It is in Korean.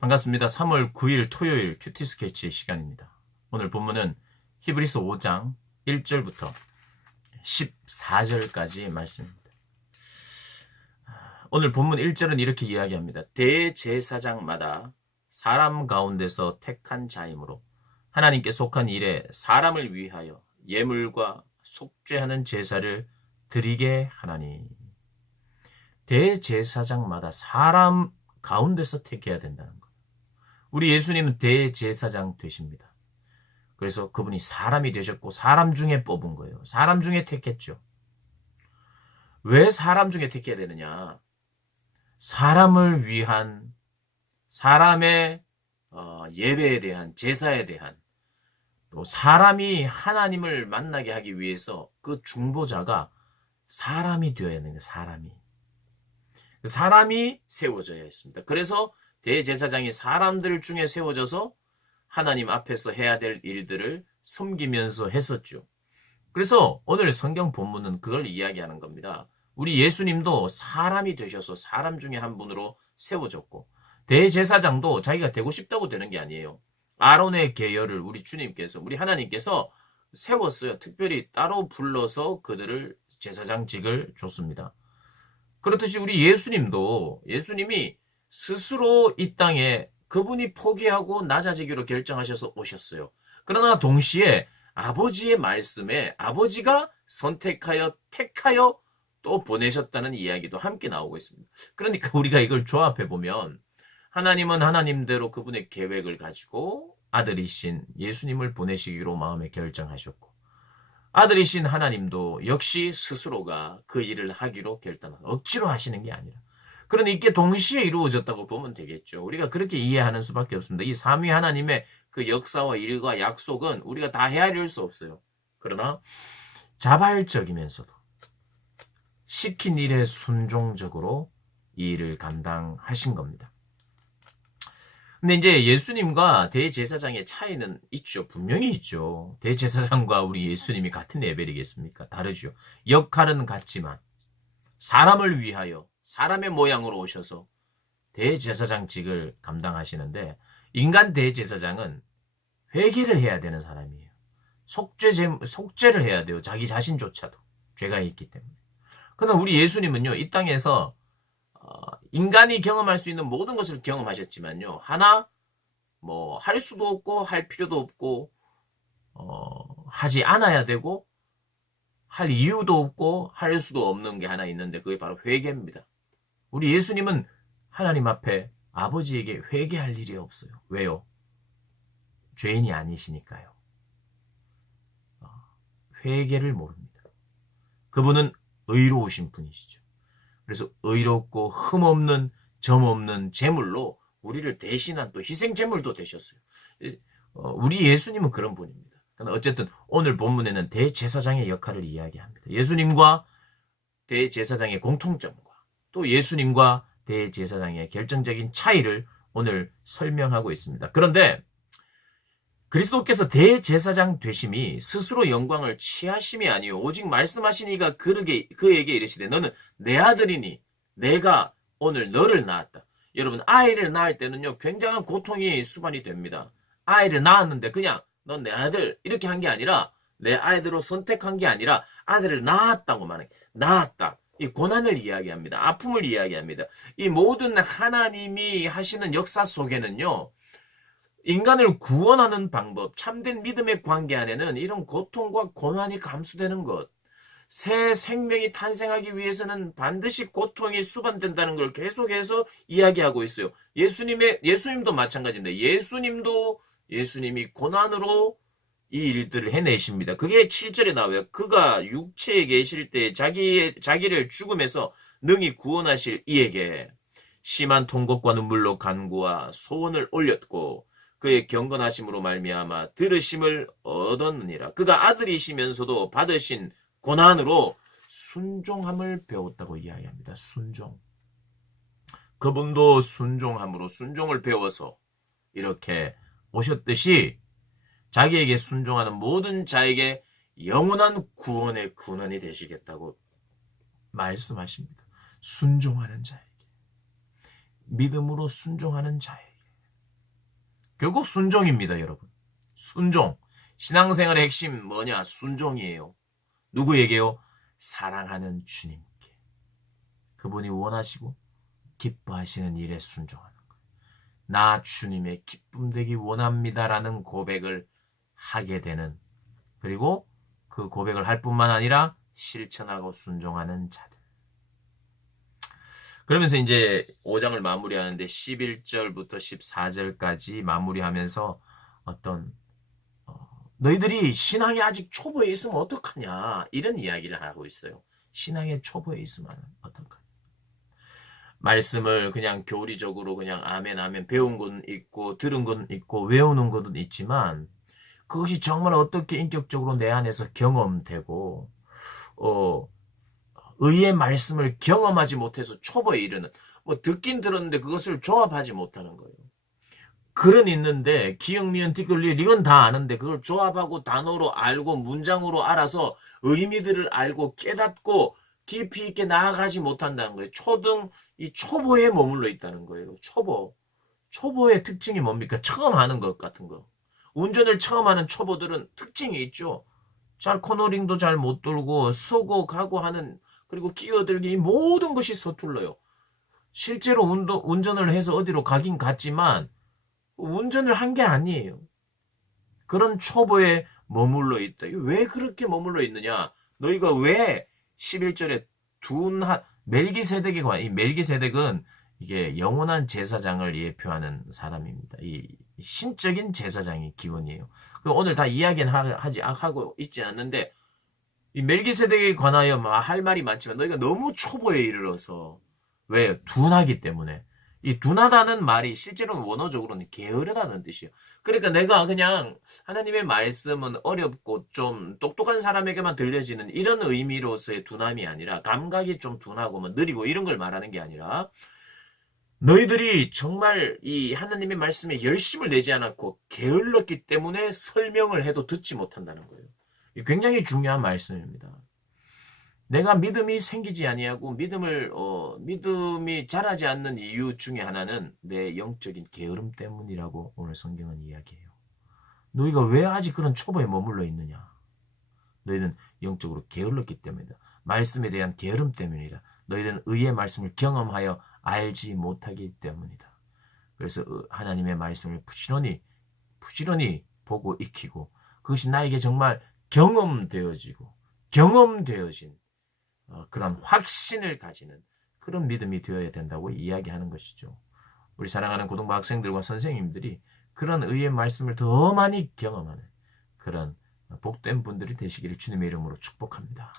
반갑습니다. 3월 9일 토요일 큐티 스케치 시간입니다. 오늘 본문은 히브리서 5장 1절부터 14절까지 말씀입니다. 오늘 본문 1절은 이렇게 이야기합니다. 대제사장마다 사람 가운데서 택한 자이므로 하나님께 속한 일에 사람을 위하여 예물과 속죄하는 제사를 드리게 하나니. 대제사장마다 사람 가운데서 택해야 된다는 것. 우리 예수님은 대제사장 되십니다. 그래서 그분이 사람이 되셨고 사람 중에 뽑은 거예요. 사람 중에 택했죠. 왜 사람 중에 택해야 되느냐? 사람을 위한 사람의 예배에 대한 제사에 대한 또 사람이 하나님을 만나게 하기 위해서 그 중보자가 사람이 되어야 되는 거예요. 사람이 세워져야 했습니다. 그래서 대제사장이 사람들 중에 세워져서 하나님 앞에서 해야 될 일들을 섬기면서 했었죠. 그래서 오늘 성경 본문은 그걸 이야기하는 겁니다. 우리 예수님도 사람이 되셔서 사람 중에 한 분으로 세워졌고 대제사장도 자기가 되고 싶다고 되는 게 아니에요. 아론의 계열을 우리 주님께서 우리 하나님께서 세웠어요. 특별히 따로 불러서 그들을 제사장직을 줬습니다. 그렇듯이 우리 예수님이 스스로 이 땅에 그분이 포기하고 낮아지기로 결정하셔서 오셨어요. 그러나 동시에 아버지의 말씀에 아버지가 선택하여 택하여 또 보내셨다는 이야기도 함께 나오고 있습니다. 그러니까 우리가 이걸 조합해 보면 하나님은 하나님대로 그분의 계획을 가지고 아들이신 예수님을 보내시기로 마음에 결정하셨고 아들이신 하나님도 역시 스스로가 그 일을 하기로 결단한 억지로 하시는 게 아니라 그러니 이게 동시에 이루어졌다고 보면 되겠죠. 우리가 그렇게 이해하는 수밖에 없습니다. 이 삼위 하나님의 그 역사와 일과 약속은 우리가 다 헤아릴 수 없어요. 그러나 자발적이면서도 시킨 일에 순종적으로 이 일을 감당하신 겁니다. 근데 이제 예수님과 대제사장의 차이는 있죠. 분명히 있죠. 대제사장과 우리 예수님이 같은 레벨이겠습니까? 다르죠. 역할은 같지만 사람을 위하여 사람의 모양으로 오셔서 대제사장직을 감당하시는데 인간 대제사장은 회개를 해야 되는 사람이에요. 속죄를 해야 돼요. 자기 자신조차도 죄가 있기 때문에. 그러나 우리 예수님은요. 이 땅에서 인간이 경험할 수 있는 모든 것을 경험하셨지만요. 하나 할 수도 없고 할 필요도 없고 하지 않아야 되고 할 이유도 없고 할 수도 없는 게 하나 있는데 그게 바로 회개입니다. 우리 예수님은 하나님 앞에 아버지에게 회개할 일이 없어요. 왜요? 죄인이 아니시니까요. 회개를 모릅니다. 그분은 의로우신 분이시죠. 그래서 의롭고 흠없는 점없는 제물로 우리를 대신한 또 희생제물도 되셨어요. 우리 예수님은 그런 분입니다. 그러나 어쨌든 오늘 본문에는 대제사장의 역할을 이야기합니다. 예수님과 대제사장의 공통점과 또 예수님과 대제사장의 결정적인 차이를 오늘 설명하고 있습니다. 그런데 그리스도께서 대제사장 되심이 스스로 영광을 취하심이 아니요 오직 말씀하시니가 그에게 이르시되 너는 내 아들이니 내가 오늘 너를 낳았다. 여러분 아이를 낳을 때는요 굉장한 고통이 수반이 됩니다. 아이를 낳았는데 그냥 넌 내 아들 이렇게 한 게 아니라 내 아이들로 선택한 게 아니라 아들을 낳았다고 말해요. 낳았다. 이 고난을 이야기합니다. 아픔을 이야기합니다. 이 모든 하나님이 하시는 역사 속에는요. 인간을 구원하는 방법, 참된 믿음의 관계 안에는 이런 고통과 고난이 감수되는 것. 새 생명이 탄생하기 위해서는 반드시 고통이 수반된다는 걸 계속해서 이야기하고 있어요. 예수님도 마찬가지입니다. 예수님이 고난으로 이 일들을 해내십니다. 그게 7절에 나와요. 그가 육체에 계실 때 자기를 죽음에서 능히 구원하실 이에게 심한 통곡과 눈물로 간구와 소원을 올렸고 그의 경건하심으로 말미암아 들으심을 얻었느니라. 그가 아들이시면서도 받으신 고난으로 순종함을 배웠다고 이야기합니다. 순종. 그분도 순종함으로 순종을 배워서 이렇게 오셨듯이 자기에게 순종하는 모든 자에게 영원한 구원의 근원이 되시겠다고 말씀하십니다. 순종하는 자에게, 믿음으로 순종하는 자에게. 결국 순종입니다, 여러분. 순종. 신앙생활의 핵심 뭐냐? 순종이에요. 누구에게요? 사랑하는 주님께. 그분이 원하시고 기뻐하시는 일에 순종하는 거예요. 나 주님의 기쁨 되기 원합니다라는 고백을 하게 되는, 그리고 그 고백을 할 뿐만 아니라 실천하고 순종하는 자들. 그러면서 이제 5장을 마무리하는데 11절부터 14절까지 마무리하면서 어떤 너희들이 신앙이 아직 초보에 있으면 어떡하냐, 이런 이야기를 하고 있어요. 신앙의 초보에 있으면 어떡하냐. 말씀을 그냥 교리적으로 그냥 아멘 아멘 배운 건 있고 들은 건 있고 외우는 것은 있지만 그것이 정말 어떻게 인격적으로 내 안에서 경험되고 의의 말씀을 경험하지 못해서 초보에 이르는, 뭐 듣긴 들었는데 그것을 조합하지 못하는 거예요. 글은 있는데 기역 미은 티끌 리을 이건 다 아는데 그걸 조합하고 단어로 알고 문장으로 알아서 의미들을 알고 깨닫고 깊이 있게 나아가지 못한다는 거예요. 이 초보에 머물러 있다는 거예요. 초보의 특징이 뭡니까? 처음 하는 것 같은 거. 운전을 처음 하는 초보들은 특징이 있죠. 잘 코너링도 잘 못 돌고 서고 가고 하는, 그리고 끼어들기, 이 모든 것이 서툴러요. 실제로 운전을 해서 어디로 가긴 갔지만 운전을 한 게 아니에요. 그런 초보에 머물러 있다. 왜 그렇게 머물러 있느냐? 너희가 왜 11절에 멜기세덱에 관한, 이 멜기세덱은 이게 영원한 제사장을 예표하는 사람입니다. 이 신적인 제사장이 기원이에요. 오늘 다 이야기는 하고 있지 않는데, 이 멜기세덱에 관하여 할 말이 많지만 너희가 너무 초보에 이르러서, 왜? 둔하기 때문에. 이 둔하다는 말이 실제로는 원어적으로는 게으르다는 뜻이에요. 그러니까 내가 그냥 하나님의 말씀은 어렵고 좀 똑똑한 사람에게만 들려지는 이런 의미로서의 둔함이 아니라, 감각이 좀 둔하고 뭐 느리고 이런 걸 말하는 게 아니라, 너희들이 정말 이 하나님의 말씀에 열심을 내지 않았고 게을렀기 때문에 설명을 해도 듣지 못한다는 거예요. 굉장히 중요한 말씀입니다. 내가 믿음이 생기지 아니하고 믿음이 자라지 않는 이유 중에 하나는 내 영적인 게으름 때문이라고 오늘 성경은 이야기해요. 너희가 왜 아직 그런 초보에 머물러 있느냐? 너희는 영적으로 게을렀기 때문이다. 말씀에 대한 게으름 때문이다. 너희는 의의 말씀을 경험하여 알지 못하기 때문이다. 그래서 하나님의 말씀을 부지런히 보고 익히고, 그것이 나에게 정말 경험되어진 그런 확신을 가지는 그런 믿음이 되어야 된다고 이야기하는 것이죠. 우리 사랑하는 고등부 학생들과 선생님들이 그런 의의 말씀을 더 많이 경험하는 그런 복된 분들이 되시기를 주님의 이름으로 축복합니다.